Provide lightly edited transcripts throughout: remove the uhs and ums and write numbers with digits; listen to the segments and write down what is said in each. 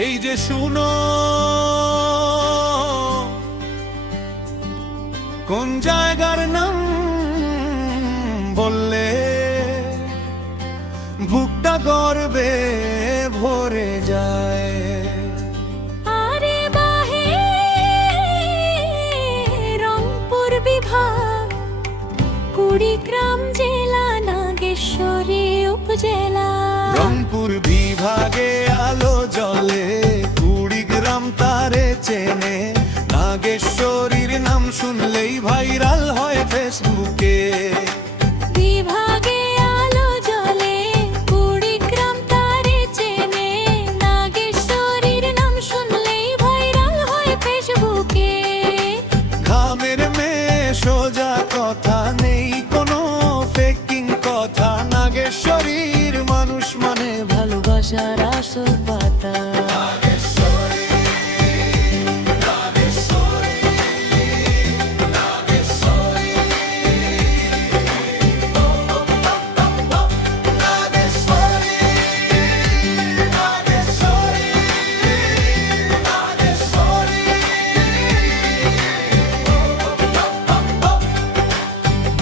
এই যে শুনো, কোন জায়গার নাম বললে বুকটা গর্বে ভরে যায়। আরে বাহে রংপুর বিভাগ, কুড়িগ্রাম জেলা, নাগেশ্বরী উপজেলা। রংপুর বিভাগে আলো জ্বলে, কুড়িগ্রাম তারে চেনে, নাগেশ্বরীর নাম শুনলেই ভাইরাল হয় ফেসবুকে। বিভাগে আলো জ্বলে, কুড়িগ্রাম তারে চেনে, নাগেশ্বরীর নাম শুনলেই ভাইরাল হয় ফেসবুকে। ঘামের মেয়ে সোজা কথা, নেই কোনো ফেকিং কথা, নাগেশ্বরীর মানুষ মানে ভালোবাসার আসল পাতা।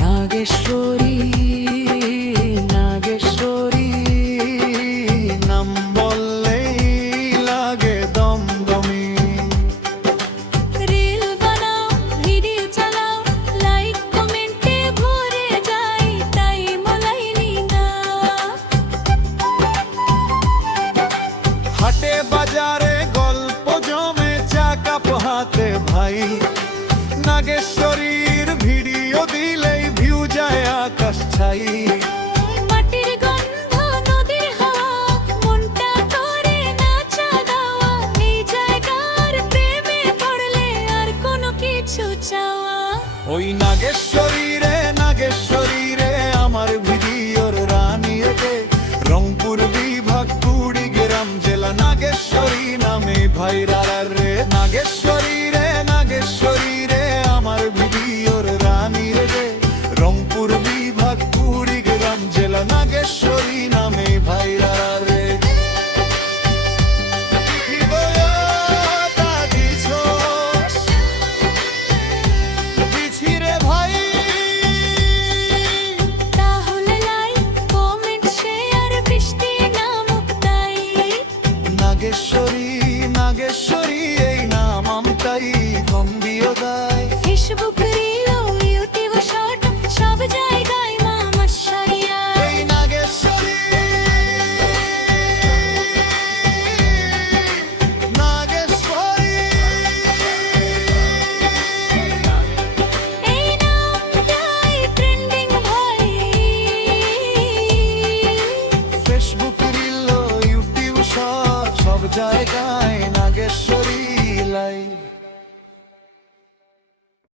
নাগেশ্বরী, নাগেশ্বরী নাম বললেই লাগে দমদমি। রিল বানাও, ভিডিও চালাও, লাইক কমেন্টে ভরে যাই, তাই মোলাইনি না। হাটে বাজারে গল্প জমে, চা কাপ হাতে ভাই, নাগেশ্বরীর ভিডিও দিলেই ভিউ যায় আকাশ ছাই। মাটির গন্ধ, নদীর হাওয়া, মনটা করে নাচা গাওয়া, এই জায়গার প্রেমে পড়লে আর কোনো কিছু চাওয়া। ওই নাগেশ্বরী রে, নাগেশ্বরী রে, আমার ভিডিওর রানী রে। রংপুর বিভাগ, কুড়িগ্রাম জেলা, নাগেশ্বরী নামে ভাইরাল রে। নাগেশ্বরী রে, নাগেশ্বরী রে, আমার ভিডিওর রানী রে। রংপুর বিভাগ, কুড়িগ্রাম জেলা, নাগেশ্বরী নামে ভাইরাল রে। তাহলে লাইক কমেন্ট শেয়ার, বৃষ্টি নামক তাই। নাগেশ্বরী, নাগেশ্বরী এই নাম আমতাই কম দিও দায়। ফেসবুক রিল, ইউটিউব শর্ট, সব জায়গায় মামা সাইয়া। এই নাগেশ্বরী, নাগেশ্বরী। এই নামটাই ট্রেন্ডিং ভাই। ফেসবুক রিল, ইউটিউব সব জায়গায়